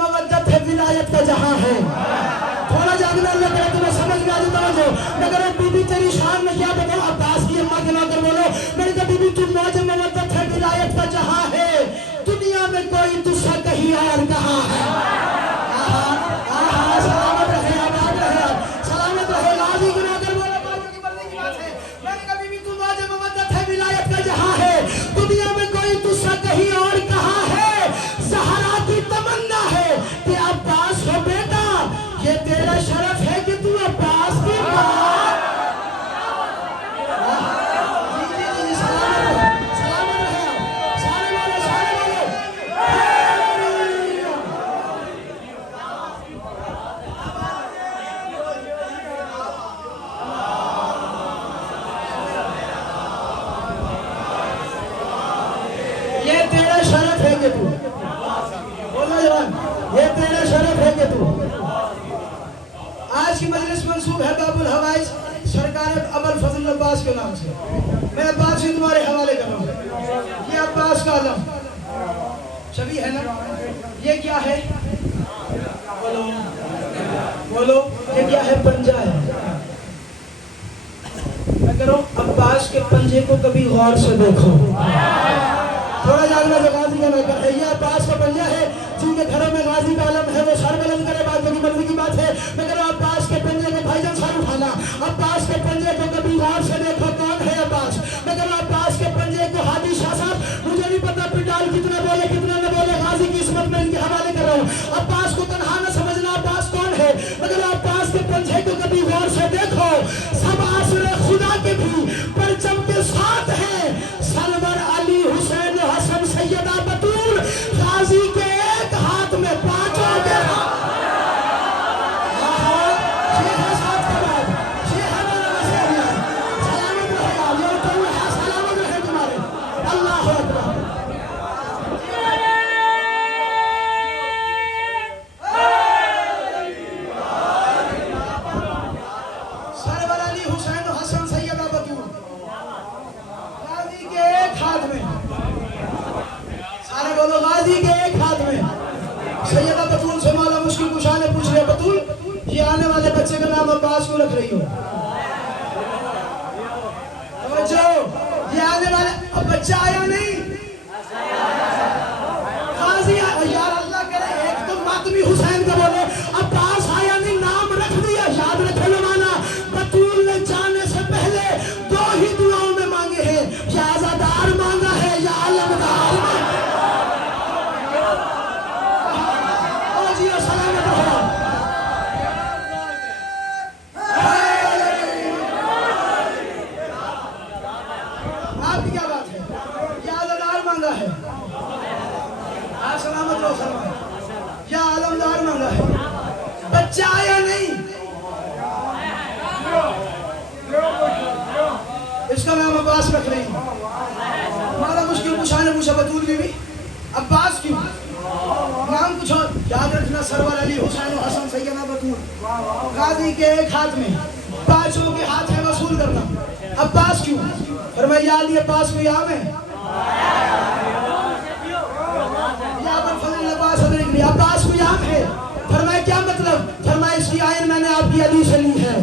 مودت ہے ولایت کا جہاں ہے. تھوڑا جاننا اللہ کرے تمہیں سمجھ میں آ جاتا جو مگر بی بی تیری شان میں کیا بتاؤ. عباس کی اماں کے نوکر بولو میں نے کہا بی بی تم موج مودت ہے ولایت کا جہاں ہے, دنیا میں کوئی دوسرا کہیں اور کہاں ہے. سلامت رہے آباد رہے سلامت رہے غازی کے نوکر بولو باجوں کی مرضی کی بات ہے. میں نے کہا بی بی تم موج مودت ہے ولایت کا جہاں ہے, دنیا میں کوئی دوسرا کہیں اور کہاں ہے. زہرا کی تمنا ہے کہ عباس ہو بیٹا, یہ تیرا شرف ہے کہ تو عباس کی ماں. آج کی مجلس منصوب ہے باب الحوائج سرکار ابوالفضل عباس کے نام سے. میں عباس سے تمہارے حوالے کر رہا ہوں. یہ عباس کا علم شبیہ ہے نا, یہ کیا ہے بولو یہ کیا ہے, پنجہ ہے. میں کہہ رہا ہوں عباس کے پنجے کو کبھی غور سے دیکھو. تھوڑا جاننا جو غازی کا نوکر ہے, یہ عباس کا پنجہ ہے. جن کے گھروں میں غازی کا علم ہے وہ سر بلند کرے, بات کی مرضی کی بات ہے. میں کہہ رہا ہوں عباس کے پنجے کو بھائی جان سر اٹھانا. عباس کے پنجے کو کبھی غور سے دیکھو کون ہے عباس. میں کہہ رہا ہوں عباس کے پنجے کو ہادی شاہ صاحب مجھے نہیں پتا پٹال کتنا بولے کتنا نہ بولے, غازی کی عصمت میں ان کے حوالے کر رہا ہوں. عباس کو تنہا نہ سمجھنا, عباس کون ہے. میں کہہ رہا ہوں عباس کے پنجے کو کبھی غور سے دیکھو, سب آسر خدا کے بھی پرچم کے ساتھ ہیں. سرور علی حسین حسن سیدہ بطول, غازی کے ایک ہاتھ میں پانچوں کے ہاتھ. یہ ہے ساتھ کے بعد, یہ ہے میرا مسئلہ. سلامت رہے آپ, یہ تو ہے سلامت رہے تمہارے. اللہ اکبر. سرور علی حسین حسن سیدہ بطول, غازی کے ایک ہاتھ میں. سارے بولو غازی کے ایک ہاتھ میں. سیدہ بطول سے مولا مشکل کشا نے پوچھ لیا, بطول یہ آنے والے بچے کا نام عباس کیوں رکھ رہی ہو. توجہ, یہ آنے والے بچہ آیا نہیں, غازی یار اللہ کرے ایک تو ماتمی حسین کا بولے, عباس آیا نہیں نام رکھ دیا. یاد رکھے لمانا, بطول نے جانے سے پہلے دو ہی دعاؤں میں مانگے ہیں, یا عزادار مانگا ہے یا علمدار مانگا ہے. آپ کی کیا بات ہے, یا عزادار مانگا ہے, آپ سلامت رہو سلامت, یا علمدار مانگا ہے. بچہ آیا نہیں, اس کا نام عباس رکھ رہی ہوں. ہمارا مشکل کشا نے پوچھا بطول بیوی عباس کیوں, نام کچھ اور. یاد رکھنا سرور علی حسین حسن سیدہ بطول, غازی کے ایک ہاتھ میں پانچوں کے ہاتھ میں وصول کرنا. عباس کیوں, فرمایا یاد یہ عباس کو یام ہے. یا ابوالفضل عباس حضرت نے عباس کو یام ہے. فرمایا کیا مطلب, فرمایا اس کی آئین میں نے آپ کی علی سے لی ہے.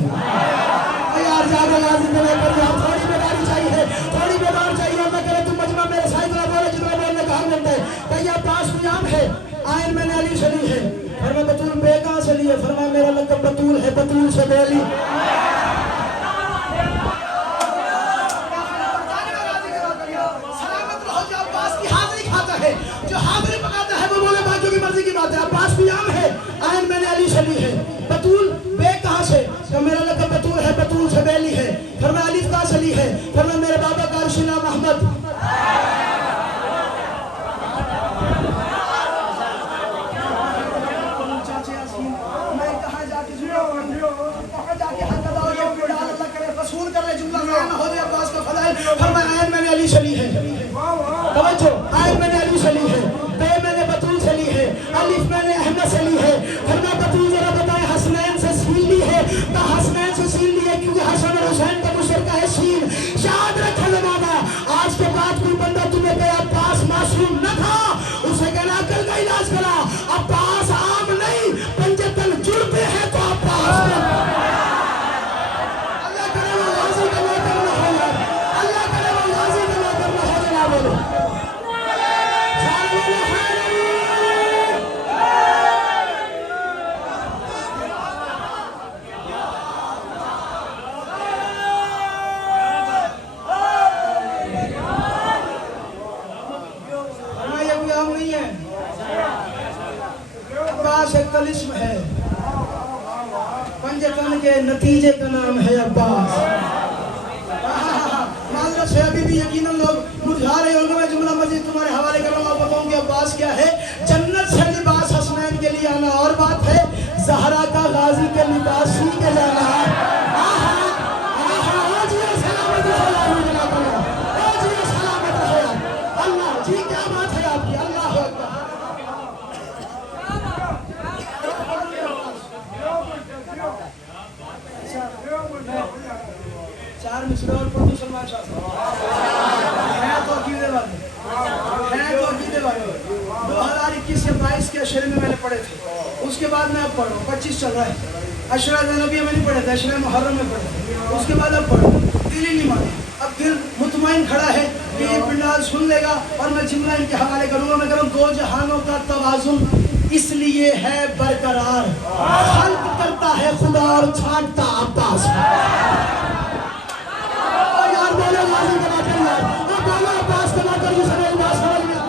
یار جاگا غازی میں نے کر دیا, تھوڑی بیداری چاہیے, تھوڑی بیدار چاہیے. میں کرے تم مجمع میرے ساتھ اتنا بولے جتنا بولنے کا حق بنتا ہے. کہ یہ عباس کو یام ہے, آئین میں نے علی سے لی ہے. فرمایا بطول بے کہاں سے لی ہے, فرمایا میرا لقب بطول ہے, بطول سے بے لی. سلامت رہو, جو عباس کی حاضری کھاتا ہے, جو حاضری پکاتا ہے وہ بولے باقیوں کی مرضی کی بات ہے. عباس کو یام ہے, آئین میں نے علی سے لی ہے. بطول بے کہاں سے, کہ میرا لقب بطول ہے, بطول سے بے لی ہے. فرمایا الف کہاں سے لی ہے, فرمایا میرے بابا کا عرشی نام احمد. میں کہاں جا کے حق ادا ہو, یہ پیڑا اللہ کرے رسول کر رہے جملہ نہ ہو جائے عباس کا فضائل. فرمایا آئین میں نے علی سے لی ہے. توجہ, آئین میں نے علی سے لی ہے, بے میں نے بطول سے لی ہے, الف میں نے احمد سے لی ہے. فرمایا بطول ذرا بتائے حسنین سے سین لی ہے, تو حسنین سے سین لی ہے کیونکہ حسن اور حسین کا مشترکہ ہے سین. یاد رکھے زمانہ, آج کے بعد کوئی بندہ تمہیں کہے عباس معصوم نہ تھا, اسے کہنا عقل کا علاج کرا. عباس نہیں ہے؟ عباس ایک طلسم ہے، پنج تن کے نتیجے کا نام ہے عباس۔ معذرت سے ابھی بھی یقیناً لوگ مرجھا رہے ہوں گے، میں جملہ مزید تمہارے حوالے کر رہا ہوں، آپ بتاؤں کہ عباس کیا ہے۔ جنت سے لباس حسنین کے لیے آنا اور بات ہے، زہرا کا غازی کے لباس سی کے جانا ہے۔ اللہ جی کیا بات ہے آپ کی، اللہ اکبر۔ چار مصرے اور پڑھو سلمان شاہ صاحب، ہے تو عقیدے والے، ہے تو عقیدے والے۔ 2021 سے 22 کے اشرے میں نے پڑھے تھے، اس کے بعد میں اب پڑھ رہا ہوں، 25 چل رہا ہے۔ اشرہ زینبیہ میں نہیں پڑھے تھے، اشرہ محرم میں پڑھے تھے، اس کے بعد اب پڑھ رہا ہوں۔ دل ہی نہیں مانے، اب دل مطمئن کھڑا ہے کہ یہ پنڈال سن لے گا اور میں جملہ ان کے حوالے کروں گا۔ میں کہوں دو جہانوں کا توازن اس لیے ہے برقرار، خلق کرتا ہے خدا اور چھانٹتا عباس۔ یار بولو غازی کے بات ہے یار، بولو عباس کے بات ہے، جو سمجھ عباس سمجھ گیا۔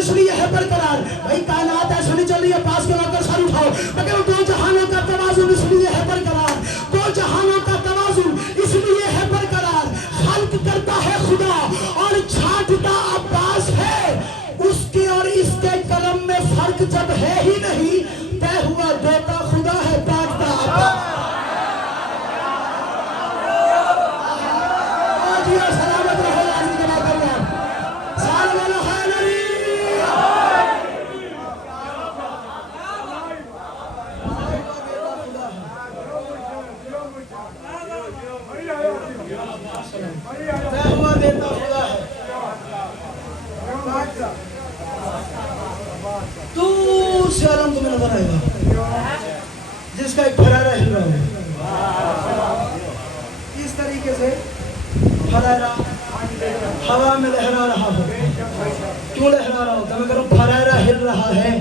اس لیے ہے برقرار، بھائی کائنات ایسا نہیں چل رہی ہے، پاس کے وقت سر اٹھاؤ، مگر دو جہانوں کا توازن اس لیے ہے برقرار، دو جہانوں کا توازن اس لیے ہے برقرار، خلق کرتا ہے خدا اور چھانٹتا عباس ہے، اس کے اور اس کے کرم میں فرق جب ہے ہی نہیں، طے ہوا دیتا خدا ہے کاٹتا عباس۔ سلامت رہو غازی کے بات اللہ، سال والا خیر علی۔ دیتا خدا ہے، دور سے عالم تمہیں نظر آئے گا جس کا ایک پھرارا ہل رہا ہو، اس طریقے سے پھرارا ہوا میں لہرا رہا ہو۔ کیوں لہرا رہا ہوتا ہے؟ میں کہہ رہا ہوں پھرارا ہل رہا ہے،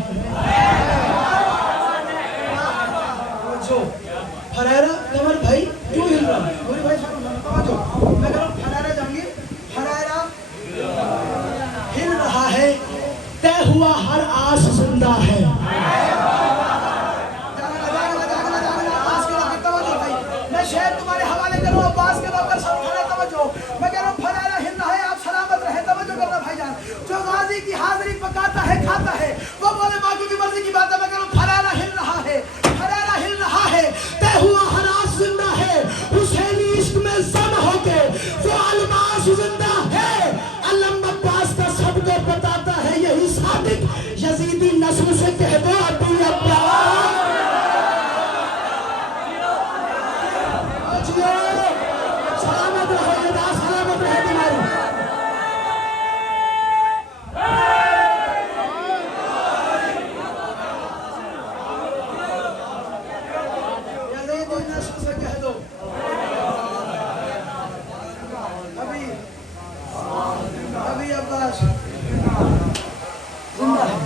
جو پھرارا کمر بھائی کیوں ہل رہا ہے؟ میرے بھائی توجہ، میں کہہ رہا ہوں پھرارا جانگیر، پھرارا ہل رہا ہے، طے ہوا ہر آس زندہ ہے۔ میں شہر تمہارے حوالے کروں، عباس کے وقت سب کھڑے توجہ، میں کہہ رہا ہوں پھرارا ہل رہا ہے، آپ سلامت رہے، توجہ کرنا بھائی جان۔ جو غازی کی حاضری پکاتا ہے کھاتا ہے، وہ بولے باقی کی مرضی کی بات ہے۔ میں کہہ رہا ہوں پھرارا ہل رہا ہے، پھرارا ہل رہا ہے، طے ہوا ہر آس زندہ ہے، حسینی عشق میں زن ہو کے وہ الماس زندہ ہے، علم عباس کا سب کو بتاتا ہے یہی صادق، یزیدی نسل سے کہہ دو ابو عباس۔ سلامت رہو یہ سلامت رہے تمہاری۔ یزیدی نسل سے کہہ دو ابھی عباس زندہ ہے۔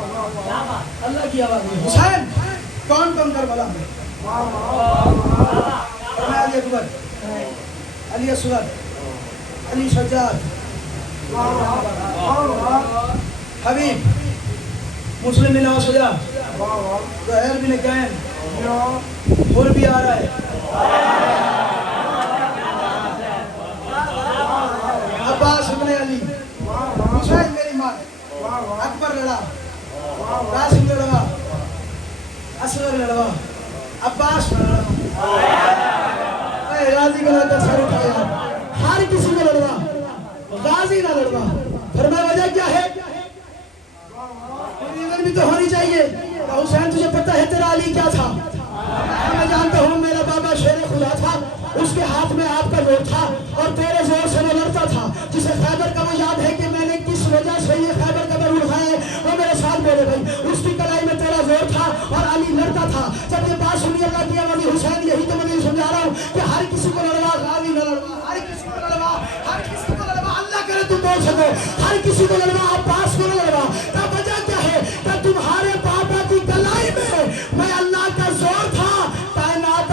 اللہ کی آواز ہے۔ حسین کون کون کربلا میں؟ علی اکبر، علی اصغر، علی سجاد، حبیب، مسلم بن اوسجہ، زہیر بن کین، حر بھی آ رہا ہے، عباس ابن علی، حسین میری ماں، اکبر لڑا، قاسم لڑوا، اصغر لڑوا، عباس لڑوا، غازی کا لڑکا سر اٹھایا، ہر کسی کو لڑوا، غازی نہ لڑوا۔ فرمایا وجہ کیا ہے؟ ریزن بھی تو ہونی چاہیے۔ حسین تجھے پتہ ہے تیرا علی کیا تھا؟ میں جانتا ہوں میرا بابا شیر خدا تھا، اس کے ہاتھ میں آپ کا زور تھا اور تیرے زور سے وہ لڑتا تھا، جسے خیبر کا وہ یاد ہے کہ میں نے کس وجہ سے یہ خیبر کا بر اٹھایا، وہ میرے ساتھ بولے بھائی، اس کی کلائی میں تیرا زور تھا اور علی لڑتا تھا۔ جب یہ بات سنی اللہ کی آواز حسین، یہی تو میں سمجھا رہا ہوں کہ ہر کسی کو لڑوا، غازی نہ لڑوا، ہر کسی کو لڑوا، ہر کسی کو لڑوا، اللہ کرے تم بول سکو ہر کسی کو لڑوا، عباس کو نہ لڑوا۔ کیا وجہ کیا ہے؟ کہ تمہارے بابا کی کلائی میں اللہ کا زور تھا، کائنات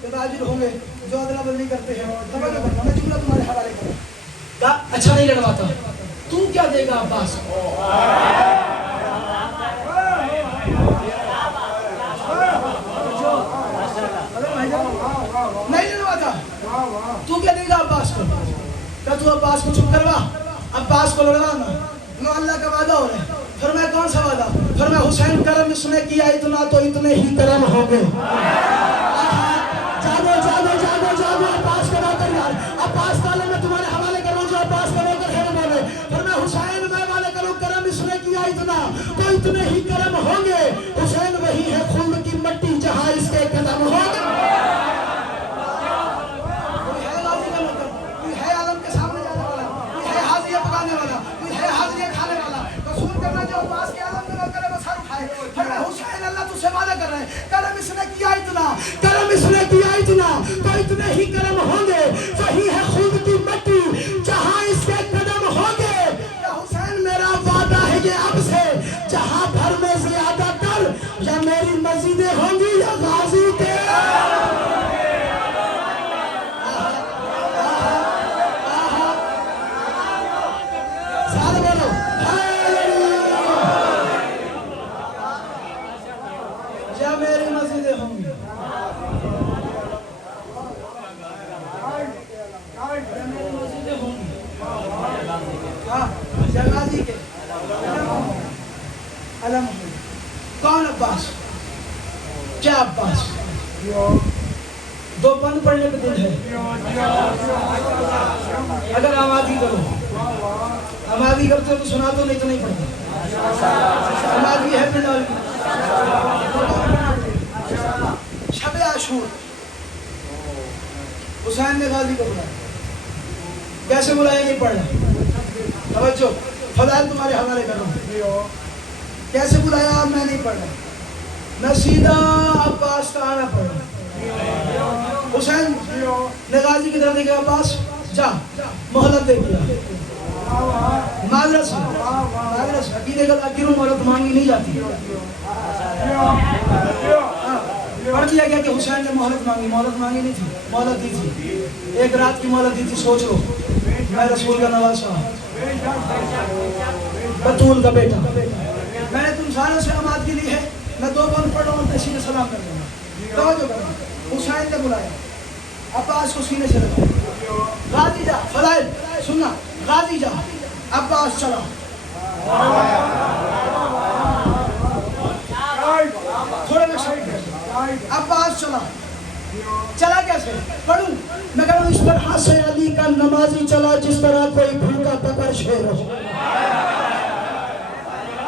के ताजिर होंगे जो अदला बदली करते हैं, समझ लो मैं जुमला तुम्हारे हवाले करूँ। अच्छा नहीं लड़वाता, तू क्या देगा अब्बास को? नहीं लड़वाता, तू क्या देगा अब्बास को? क्या तू अब्बास को चुप करवा, अब्बास को लड़वाना? नो अल्लाह का वादा हो रहा है। फिर मैं कौन सा वादा? फिर मैं हुसैन करम इसने किया इतना तो इतने ही करम हो गए। जागो जागो जागो जागो, अब्बास का नौकर यार, अब्बास वाले मैं तुम्हारे हवाले करूँ जो अब्बास का नौकर है बोले। फिर मैं हुसैन मैं वाले करूँ, करम इसने किया इतना तो इतने ही करम होंगे। हुसैन वही है खून की मट्टी जहाँ इसके कदम होंगे। कोई है गाजी का नौकर, कोई है आलम के सामने जाने वाला, कोई है हाजिया पकाने वाला, कोई है हाजिया खाने वाला, कसूर करना जो अब्बास के आलम का नौकर है वो सर उठाए। फिर मैं हुसैन अल्लाह तुझसे वादा कर रहे हैं, करम इसने किया इतना, करम इसने किया इतना तो इतने ही करम होंगे। वही है खून की मट्टी जहाँ इसके कदम होंगे। या हुसैन मेरा वादा है ये अब से, जहाँ भर में ज्यादातर या मेरी मस्जिदें होंगी या गाजी के। सारे बोलो या मेरी मस्जिदें होंगी, या मेरी मस्जिदें होंगी, हाँ या गाजी के अलम होंगे। कौन अब्बास? क्या अब्बास? दो बंद पढ़ने पे दिल है। अगर आवाज़ी करो, आवाज़ी करते हो तो सुना दो, नहीं तो नहीं पढ़ते। आवाज़ी है बिलाल की। शब आशूर हुसैन ने गाजी को बुलाया। कैसे बुलाया नहीं पढ़ना, तवज्जो, फजाइल तुम्हारे हवाले कर रहा हूँ। कैसे बुलाया मैं नहीं पढ़ रहा, मैं सीधा अब्बास का आना पढ़ रहा। हुसैन ने गाजी की तरफ देखा, अब्बास जा मोहलत दे दिया, माजरत अकीदे का ताकिरों मोहलत मांगी नहीं जाती। पढ़ दिया गया कि हुसैन ने मोहलत मांगी नहीं थी, मोहलत दी थी, एक रात की मोहलत दी थी। सोच लो, मैं रसूल का नवासा, बतूल का बेटा, मैंने तुम सारों से अमाद की ली है, मैं दो बंद पढ़ रहा हूँ, सीने सलाम कर दूंगा। तवज्जो करो, हुसैन ने बुलाया, अब्बास को सीने से लगा, गाजी जा, फजाइल सुनना, गाजी जा, अब्बास चला। थोड़ा अब्बास चला कैसे पढ़ूं? मैं कह रहा हूँ इस तरह से अली का नमाजी चला जिस तरह कोई भूखा पकड़ शेर हो।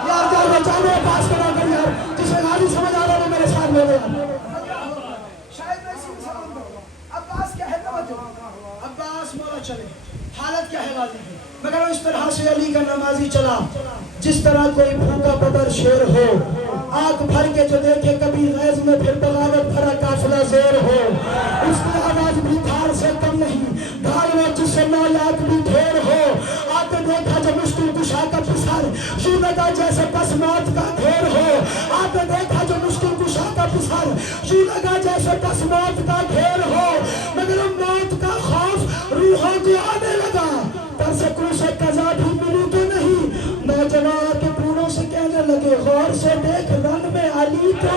यार जाओ अब्बास को ना कर यार, जिसे गाजी समझ आ रहा है मेरे साथ में शायद मैं इसी में समझ गया। अब्बास क्या है, तवज्जो, अब्बास मौला चले, हालत क्या है गाजी की? मैं कह रहा हूँ इस तरह से अली का नमाजी चला जिस तरह कोई भूखा पकड़ शेर हो, आंख भर के जो देखे कभी गैज में फिर बगावत भरा काफिला शेर हो, उसकी आवाज भी धार से कम नहीं, धार में जिससे 9 लाख भी ढेर हो। आके देखा जब मुश्किल कुशा का पिसार, यूं लगा जैसे बस मौत का घेर हो। आके देखा जो मुश्किल कुशा का पिसार, यूं लगा जैसे बस मौत का घेर हो। मगर मौत का खौफ रूहों को आने लगा, पर सकूं से कजा भी मिली तो नहीं। नौजवान के बूढ़ों से कहने लगे, गौर से देख रंग में अली तो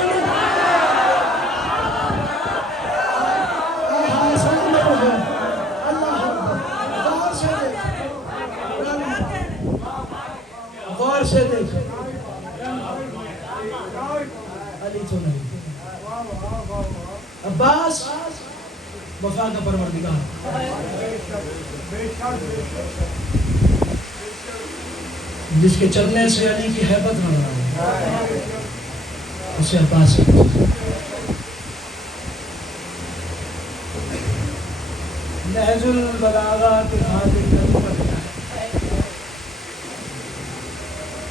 गौर से देख अली तो नहीं। अब्बास वफा का परवरदिगार, जिसके चलने से अली की हैबत नजर आई, उसे अब्बास नहजुल बलागा के खातिर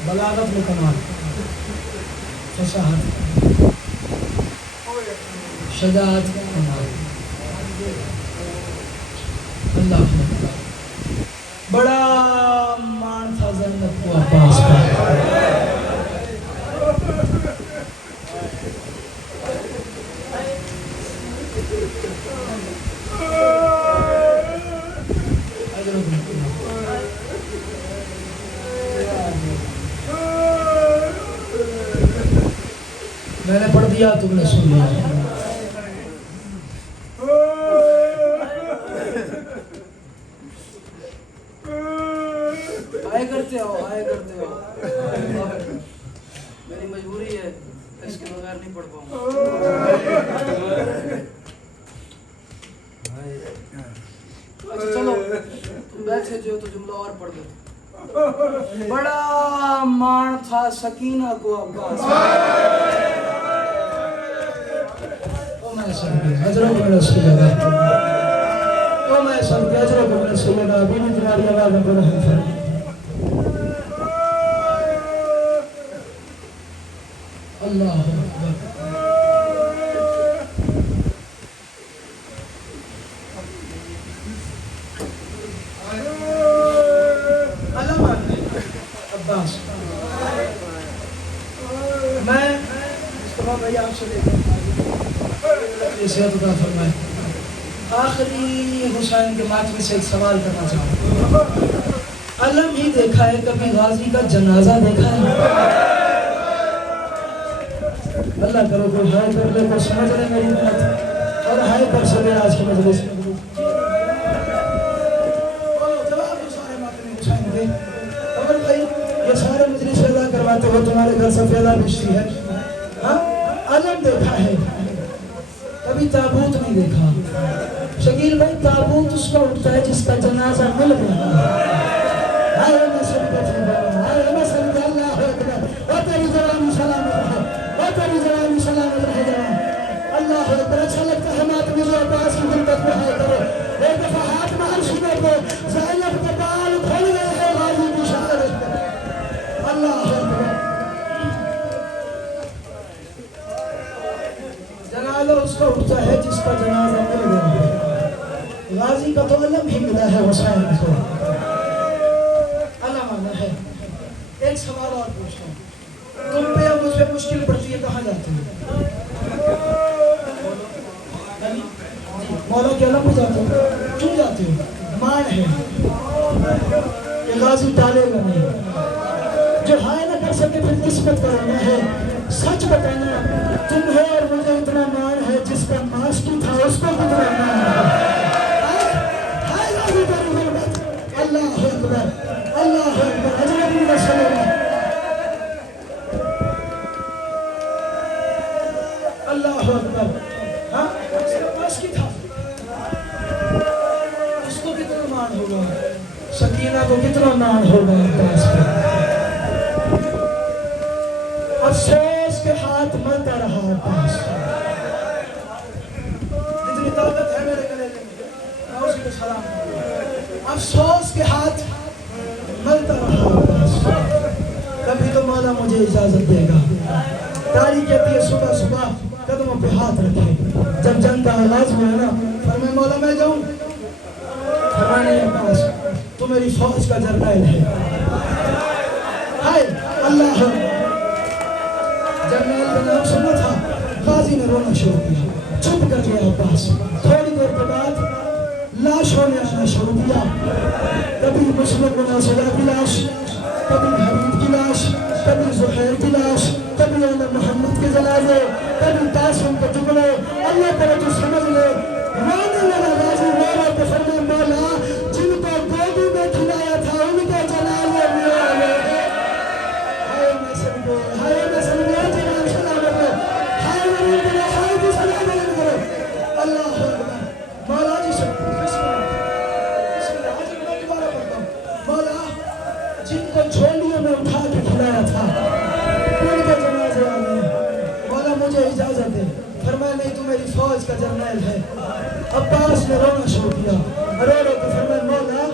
बलागत में कमाल, फसाहत, शजाअत कमाल, अल्लाह बड़ा मान था जन्नत को अब्बास का। میں نے پڑھ دیا تم نے سن لیا. آئے کرتے ہو میری مجبوری ہے, اس کے بغیر نہیں پڑھ پاؤں. اچھا چلو تم بیٹھے جو تو جملہ اور پڑھ دو. بڑا مان تھا سکینہ کو عباس. او میں سب حضرت میرا سیدہ, او میں سب حضرت میرا سیدہ, بیوی تمہاری آواز میں بڑا ہے. اللہ عباس, میں مصطفیٰ بھائی آپ سے لے کر صحت عطا فرمائے. آخری حسین کے ماتمے سے ایک سوال کرنا چاہوں گا. علم ہی دیکھا ہے, کبھی غازی کا جنازہ دیکھا ہے؟ اللہ کرو کوئی ہائے کر لے, کوئی سمجھ لے میری بات اور ہائے کر سکے آج کے مجلس میں. جواب دو سارے ماتمے حسین کے. عمر بھائی یہ سارے مجلس ادا کرواتے ہو, تمہارے گھر سے فیضا بچتی ہے. ہاں علم دیکھا ہے, کبھی تابوت نہیں دیکھا. شکیل بھائی تابوت اس کا اٹھتا ہے جس کا جنازہ مل گیا. ہائے میں سب کا چیزا, ہائے میں سب کا اللہ اکبر, اور تیری جوانی سلامت رہے, اور تیری جوانی سلامت رہے جوان. اللہ اکبر. اچھا لگتا ہے ماتمی جو عباس کی دلکت میں ہے کرو. ایک دفعہ ہاتھ مار سنے کو زینب کے بال کھل گئے ہیں غازی کی شہادت میں. اللہ اکبر. جنازہ اس کا اٹھتا ہے جس کا جنازہ مل گیا. غازی کا تو علم ہی ملا ہے حسین کو, علم آنا ہے. ایک سوال اور پوچھتا ہوں, تم پہ یا مجھ پہ مشکل پڑتی ہے کہاں جاتے ہو؟ مولا کے علم پہ جاتے ہو, کیوں جاتے ہو؟ مان ہے کہ غازی ٹالے گا نہیں. جو ہائے نہ کر سکے پھر قسمت کا رونا ہے. سچ بتانا, تمہیں اور مجھے اتنا مان ہے جس کا ماسٹر تھا اس کو کتنا مان ہے. اللہ اکبر, اللہ اکبر. اجنبی کا سلام, اللہ اکبر. ہاں اس کا پاس کی تھا, اس کو کتنا مان ہوگا. سکینہ کو کتنا مان ہوگا عباس کو. افسوس کے ہاتھ ملتا رہا عباس. اتنی طاقت ہے میرے گلے میں, میں اسی کو سلام. افسوس کے ہاتھ ملتا رہا عباس. کبھی تو مولا مجھے اجازت دے گا. تاری کہتی ہے صبح صبح قدموں پہ ہاتھ رکھے. جب جنگ کا آغاز ہوا نا, فرمایا مولا میں جاؤں. فرمایا عباس تو میری فوج کا جرنیل ہے. ہائے اللہ, جرنیل کا نام سنا تھا. غازی نے رونا شروع کیا, چپ کر گیا عباس. تھوڑی دیر کے بعد لاشوں نے آنا شروع کیا. کبھی مسلم بن عثمان کی لاش, کبھی حبیب کی لاش, کبھی زہیر کی لاش, کبھی عمر محمد کے جنازے, کبھی قاسم کے ٹکڑے. اللہ تعالیٰ تو سمجھ لے, رونے لگا غازی. رو رو کے فرمایا مولا جن کو گودی میں کھلایا تھا ان کے جنازے میں آئے. ہائے میں سمجھے, ہائے میں سمجھے, جناب سلامت ہے. ہائے میں میرے خال کی سلامت کرو. اللہ اکبر. مولا جی سے مولا جن کو جھولیوں میں اٹھا کے کھلایا تھا ان کے جنازے آ گئے. مولا مجھے اجازت دے. فرمایا نہیں, تو میری فوج کا جرنیل ہے. عباس نے رونا شروع کیا. رو رو کے فرمایا مولا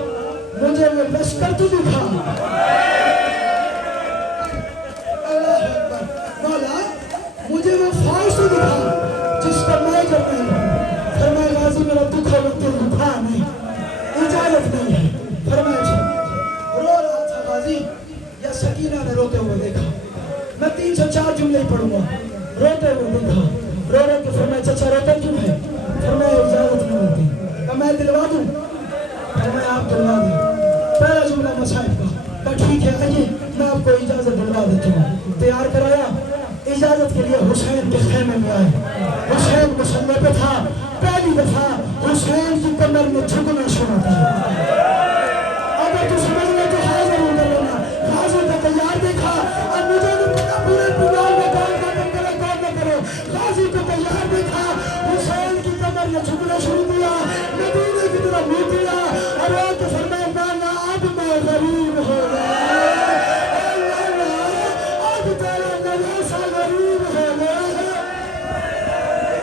مجھے وہ لشکر تو دکھا. اللہ اکبر. مولا مجھے وہ فوج تو دکھا جس کا میں جرنیل ہوں. فرمایا غازی میرا دکھ ہے وقت دکھا نہیں, اجازت نہیں ہے. فرمایا رو رہا تھا غازی, یا سکینہ نے روتے ہوئے دیکھا. میں 304 جملے پڑھوں گا. روتے ہوئے دیکھا. رو رو کے فرمایا چچا روتا کیوں ہے؟ فرمایا कमर में झुकना शुरू किया। अगर तू समझ ले तो हाँ जरूर कर लेना। गाजी को तैयार देखा और मुझे नहीं पता पूरे पंजाब में कौन खत्म करे कौन न करे। गाजी को तैयार देखा, हुसैन की कमर ने झुकना शुरू किया, मदीने की तरफ मुड़ दिया और वो तो फरमाया ना अब मैं गरीब हो गया, अब तेरा नवासा गरीब हो गया।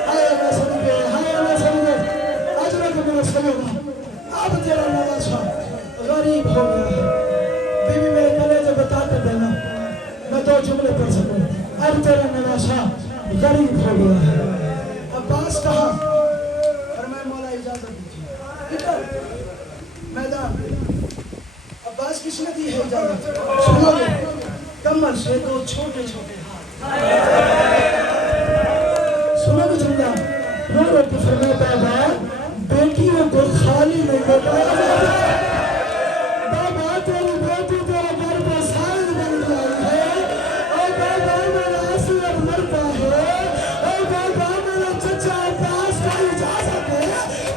हाय मैं समझे अजरक मेरा सयोगा, अब तेरा नवासा गरीब हो गया। बीवी मेरे गले से बता कर देना, मैं दो जुमले पढ़ सकूं। अब तेरा नवासा गरीब हो गया है। अब्बास कहा और मैं मौला इजाजत दीजिए इधर मैदान। अब्बास किसने दी है इजाजत? सुनोगे? कमर से दो छोटे छोटे हाथ। सुनोगे जुमला? रो रो के फरमाया बाबा बेटियों को खाली नहीं बताया। बाबा तेरी बेटी तेरा घर पर साल बन गई है। और बाबा मेरा आंसू अब मरता है। और बाबा मेरा चचा अब्बास का इजाजत है।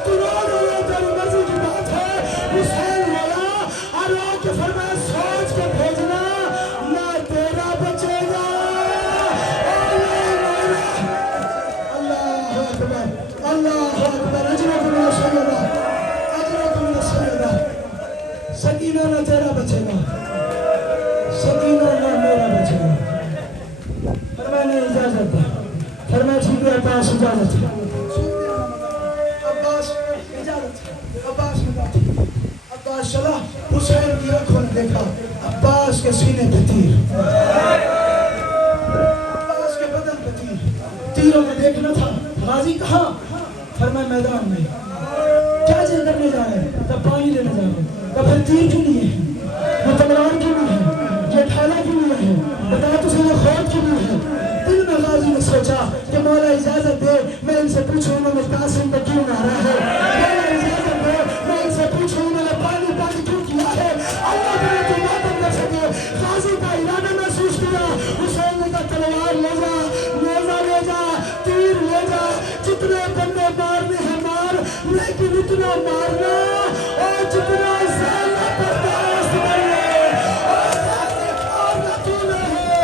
तू रो रो तेरी मर्जी की बात है। हुसैन बोला और रो के फरमाया सोच के भेजना ना तेरा बचेगा। अल्लाह अकबर अल्लाह अकबर। अजरकुम सैयदा अजरकुम सैयदा। सकीना ना तेरा बचेगा, सकीना ना मेरा बचेगा। फरमाया नहीं इजाजत है। फरमाया ठीक है अब्बास इजाजत है। अब्बास इजाजत है। अब्बास ने कहा अब्बास चला। हुसैन की आंखों ने देखा अब्बास के सीने पे तीर, अब्बास के बदन पे तीर। तीरों को देखना था। गाजी कहाँ? फरमाया मैदान में। क्या चीज करने जा रहे हैं? तब पानी लेने जा रहे हैं। तब फिर तीर क्यों लिए हैं? ये तलवार क्यों लिए हैं? ये ढाला क्यों लिए हैं? बता तुझे ये खौफ क्यों लिए हैं? दिल में गाजी ने सोचा कि मौला इजाजत दे मैं इनसे पूछूं इन्होंने कासिम को क्यों मारा है। मौला इजाजत दे मैं इनसे पूछूं इन्होंने पानी पानी क्यों किया है। अल्लाह तेरे तो मातम कर सके। गाजी का इरादा महसूस किया। हुसैन ने कहा तलवार ले जा, नेज़ा ले जा, तीर ले जा, जितने बंदे मारने हैं मार, लेकिन इतना मारना और जितना ज़्यादा बर्दाश्त नहीं है। और ज़्यादा खाना तू नहीं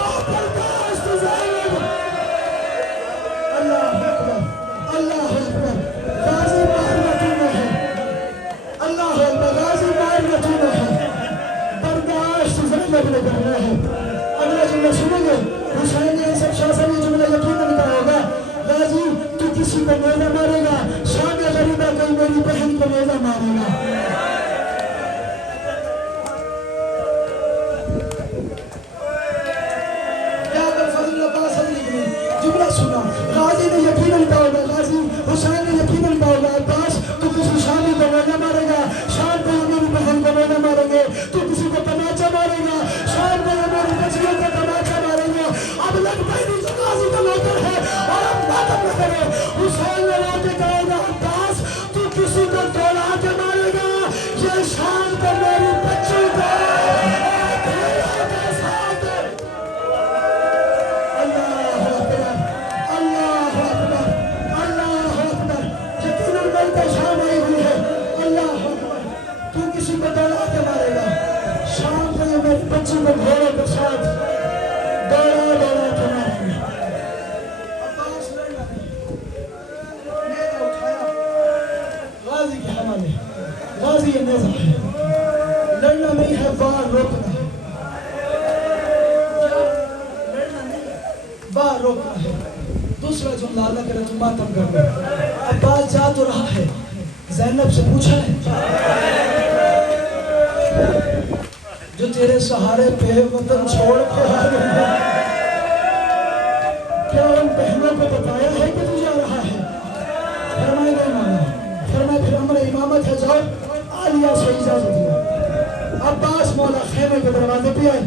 और बर्दाश्त ज़्यादा। अल्लाह अकबर अल्लाह अकबर। गाजी मारना तू नहीं, अल्लाह अकबर। गाजी मारना तू नहीं, बर्दाश्त ज़्यादा भी करना है। अगला जुमला सुनेंगे। हुसैन ने सब शासन ये जुमला यकीनन कहा होगा गाजी तू किसी को नेज़ा मारेगा, शाम गरीबा कोई मेरी बहन को नेज़ा मारेगा। क्या कर फजल अब्बास अली जुमला सुना। गाजी ने यकीनन कहा होगा, गाजी हुसैन ने यकीनन कहा होगा अब्बास तू किसी शामी को नेज़ा मारेगा, शाम को मेरी बहन को नेज़ा मारेंगे। तू किसी को तमाचा मारेगा, शाम को मेरी बच्चियों को तमाचा मारेंगे। अब लगता ही नहीं तो गाजी का नौकर है और अब मातम न करे। हुसैन ने रोके कहेगा अब्बास तू किसी को तोड़ा के मारेगा, ये शाम को मेरी बच्ची को अल्लाह अकबर अल्लाह अकबर अल्लाह अकबर। यकीनन मेरी शाम आई हुई है। अल्लाह अकबर तू किसी को तोड़ा के मारेगा, शाम को ये मेरी बच्ची को घोड़े के साथ दौड़ा दौड़ा के मारेंगे। अब्बास लड़ना नेज़ा उठाया गाजी के हवाले। गाजी ये नेज़ा है, लड़ना नहीं है वार रोकना है। लड़ना नहीं वार रोकना है। दूसरा जुमला अल्लाह करे तुम मातम कर दो। अब्बास जा तो रहा है, ज़ैनब से पूछा है जो तेरे सहारे पे वतन छोड़ के आ गई है, क्या उन बहनों को बताया है कि तू जा रहा है? फरमाया नहीं माना। फरमाया फिर अमर इमामत है, जाओ आलिया से इजाजत लो। अब्बास मौला खेमे के दरवाजे पे आए,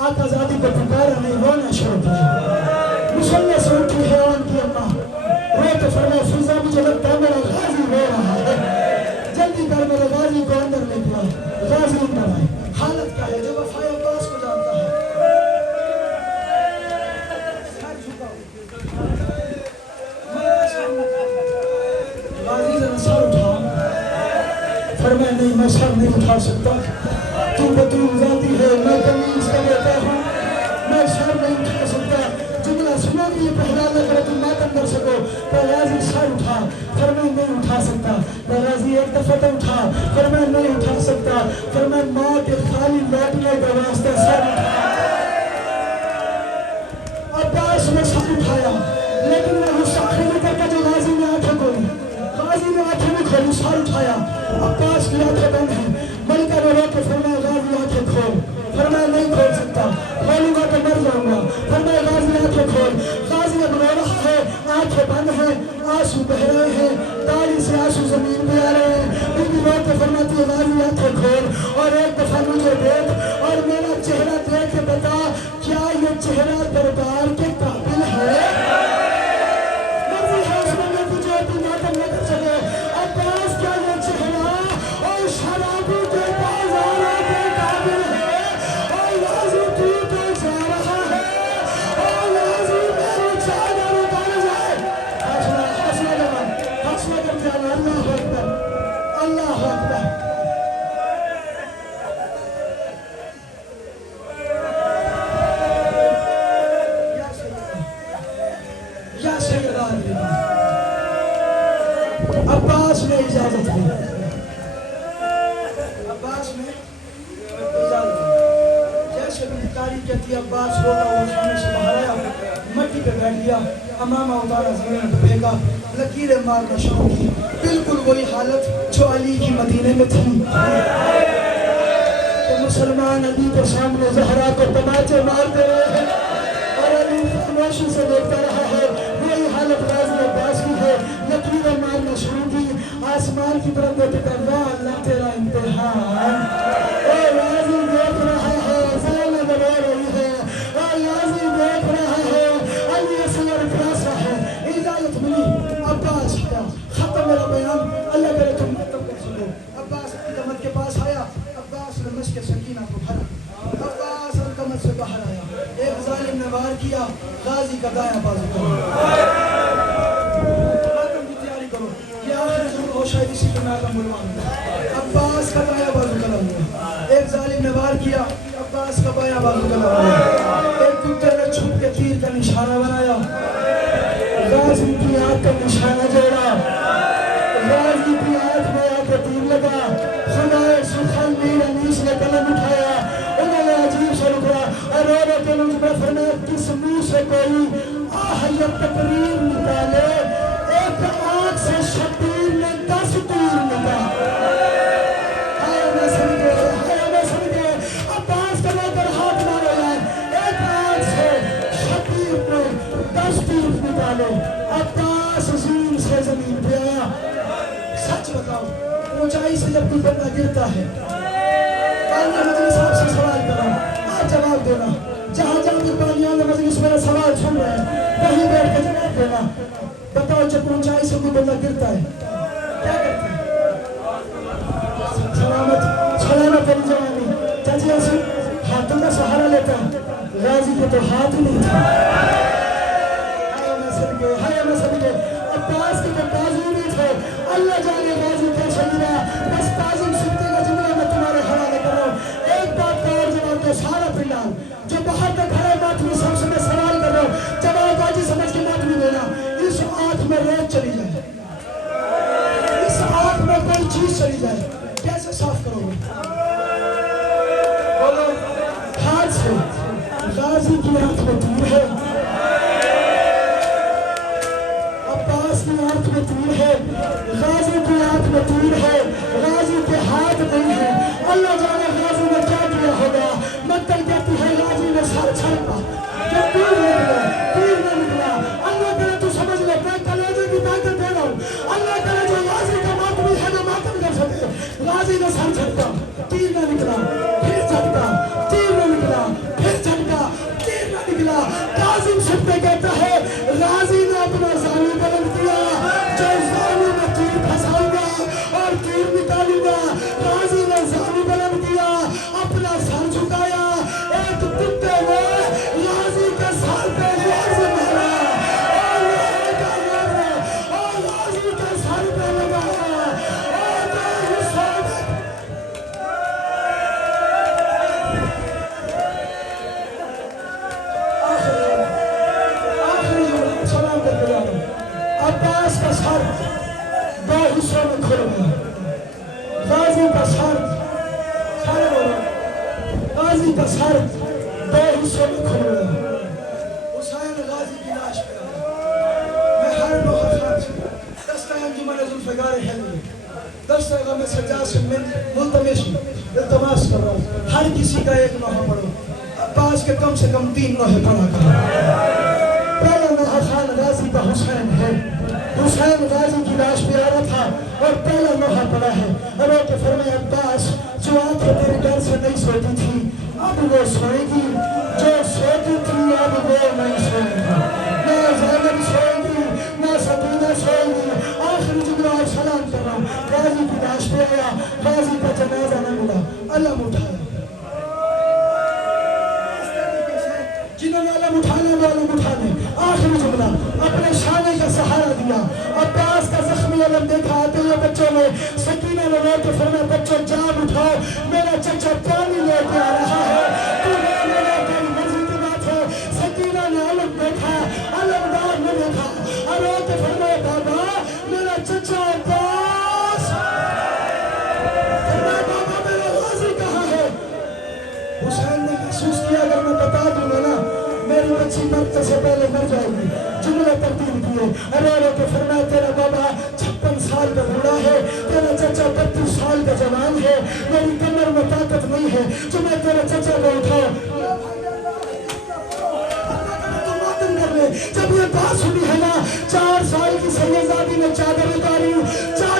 आका ज़ादी को पुकारा नहीं, रोना शुरू किया। मुसल्ले से उठी है उनकी अम्मा, रो तो फरमाया फिजा मुझे लगता है मेरा गाजी रो रहा है, जल्दी कर मेरे गाजी को अंदर लेके आओ। गाजी अंदर आए। हालत क्या है जो वफाए अब्बास को जानता है। गाजी ने सर उठा नहीं, मैं सर नहीं उठा सकता। तू बतूल जाती है, मैं कमीज का लेता हूँ, मैं सर नहीं उठा सकता। जुमला सुनो कि ये पहला न करे तुम मातम कर सको। तो गाजी सर उठा, फिर मैं नहीं उठा सकता। तो गाजी एक दफा तो उठा, फिर मैं नहीं उठा सकता। फिर मैं माँ के खाली लौटने के वास्ते सर उठा। अब्बास ने सर उठाया, लेकिन मैं गुस्सा नहीं करता। जो गाजी ने आंखें खोली, गाजी ने आंखें नहीं खोली, सर उठाया। अब्बास की आंखें बंद हैं। मलिका ने रोके फरमाया गाजी आंखें खोल। फरमाया नहीं खोल सकता, खोलूंगा तो मर जाऊंगा। फरमाया गाजी आंखें खोल। गाजी अब रो रहा है, आंखें बंद हैं, आंसू बह रहे हैं, ताली से आंसू जमीन पे आ रहे हैं। बीबी रोके फरमाती है गाजी आंखें खोल और एक दफा मुझे देख और मेरा चेहरा देख के बता, क्या ये चेहरा दरबार के काबिल है? मर्जी है उसमें मैं तुझे अपनी मातम न कर सके। अब्बास क्या ये चेहरा और शराबी के बाजारों के काबिल है? और गाजी तू तो जा रहा है, और गाजी मेरी चादर उतार जाए। हौसला जवान, हौसला कर जाना। अल्लाह अकबर, अल्लाह अकबर। या सैयदा अब्बास ने इजाजत दी। अब्बास ने इजाजत दी। जैसे भी तारीफ कहती है, अब्बास रोता हुआ खाने से बाहर आया, मट्टी पे बैठ गया, अमामा उतारा, जमीन पे फेंका, लकीरें मारना शुरू की। बिल्कुल वही हालत जो अली की मदीने में थी। तो मुसलमान अली के सामने ज़हरा को तमाचे मारते रहे हैं और अली खामोशी से देखता रहा है। वही हालत गाजी अब्बास की है। लकीरें मारना शुरू की, आसमान की तरफ देखता, वाह अल्लाह तेरा इम्तिहान। और गाजी देख रहा है, ज़ैनब रो रही है, और गाजी देख रहा है, अली असगर प्यासा है। इजाजत मिली, अब्बास आया। खत्म मेरा बयान, अल्लाह करे तुम खत्म कर सको। अब्बास अलकमत के पास आया, अब्बास ने मस्के सकीना को भरा, अब्बास अलकमत से बाहर आया। एक जालिम ने वार किया, गाजी का दायां बाजू करो, मातम की तैयारी करो, ये आखिरी जुम्मन हो, शायद इसी पे मातम बुलवाऊंगा। अब्बास का दायां बाजू कलम हुआ। एक जालिम ने वार किया, अब्बास का बायां बाजू कलम हुआ। एक कुत्ते ने छुप के तीर का निशाना बनाया, गाजी की आंख का निशाना जोड़ा, गाजी की आंख में आके तीर लगा। खुदाए सुखल मीर अनीस ने कलम उठाया, उन्होंने अजीब सा रुकरा और रो रो के मुझ में फरमाया, किस मुंह से कोई आहयत तकरीर निकाले, एक आंख से शब्बीर ने 10 तीर निकाले। हाय मैं समझे, हाय मैं समझे। अब्बास का नौकर हाथ मारो यार, एक आंख से शब्बीर ने 10 तीर निकाले। अब्बास ज़मीन से ज़मीन पे आया। सच बताओ, ऊंचाई से जब कोई बंदा गिरता है, मजलिस आपसे सवाल कर रहा हूं, आप जवाब देना। जहाँ जहाँ भी पानियां मजलिस मेरा सवाल सुन रहे हैं, वहीं बैठ के जवाब देना। बताओ, जब ऊंचाई से कोई बंदा गिरता है, क्या करते हैं? सलामत सलामत करी जवानी चाची, ऐसे हाथों का सहारा लेता है। गाजी को तो हाथ ही नहीं था। हाय मैं समझे। अब्बास के तो बाजू नहीं थे। अल्लाह जाने गाजी कैसे गिरा। बस ताज़िम सिद्दीक़ का जुमला मैं तुम्हारे हवाले कर रहा हूँ। एक बात का और जवाब दो सारा पिंडाल जो बाहर तक खड़े मातमी सबसे मैं सवाल कर रहा हूँ, जवाब गाजी समझ के मातमी देना। इस आंख में रेत चली जाए, इस आंख में कोई चीज चली जाए, कैसे साफ करोगे? बोलो। हाथ से। गाजी की आंख में तीर है, अब्बास की आंख में तीर है, हिस्सों में खुल गया। गाजी का सर, सारे बोलो, गाजी का सर दो हिस्सों में खुल गया। हुसैन गाजी की लाश पे मैं हर लोहा खान से दस्ता अंजुमन जुल्फ़िकार है दस्ता गम सज्जा से मुल्तमिस इल्तमास कर रहा हूँ, हर किसी का एक नोहा पढ़ो। अब्बास के कम से कम 3 नोहे पढ़ा करो। पहला नोहा खान गाजी का हुसैन है। हुसैन गाजी की लाश पे आ रहा था और पहला नोहा पड़ा है। और वो फरमाया अब्बास जो आंखें तेरे डर से नहीं सोती थी अब वो सोएगी, जो सोती थी अब वो नहीं सोएगी। ना ज़ैनब सोएगी ना सकीना सोएगी। आखिरी जुमला और सलाम कर रहा हूँ। गाजी की लाश पे आया, गाजी का जनाजा न मिला, अलम उठाया। जिन्होंने अलम उठाने वाले उठा ले। आखिरी जुमला अपने शाने का सहारा दिया। अब्बास का जख्मी अलम देखा आते हुए बच्चों ने, सकीना ने रो के फरमाया बच्चों जान उठाओ, मेरा चचा पानी लेके आ रहा है, तुम्हें मेरा कोई मर्जी की बात है। सकीना ने अलम देखा, अलमदार ने देखा और रो के फरमाया बाबा मेरा चचा अब्बास, फरमाया बाबा मेरा गाजी कहाँ है। हुसैन ने महसूस किया अगर मैं बता दूंगा ना मेरी बच्ची मरने से पहले मर जाएगी। जुमले तब्दील किए। अरे के फरमाया तेरा बाबा 56 साल का बूढ़ा है, तेरा चचा 32 साल का जवान है, मेरी कमर में ताकत नहीं है जो मैं तेरे चचा को उठाऊं। जब ये बात सुनी है ना 4 साल की सैयदादी ने चादर उतारी, 4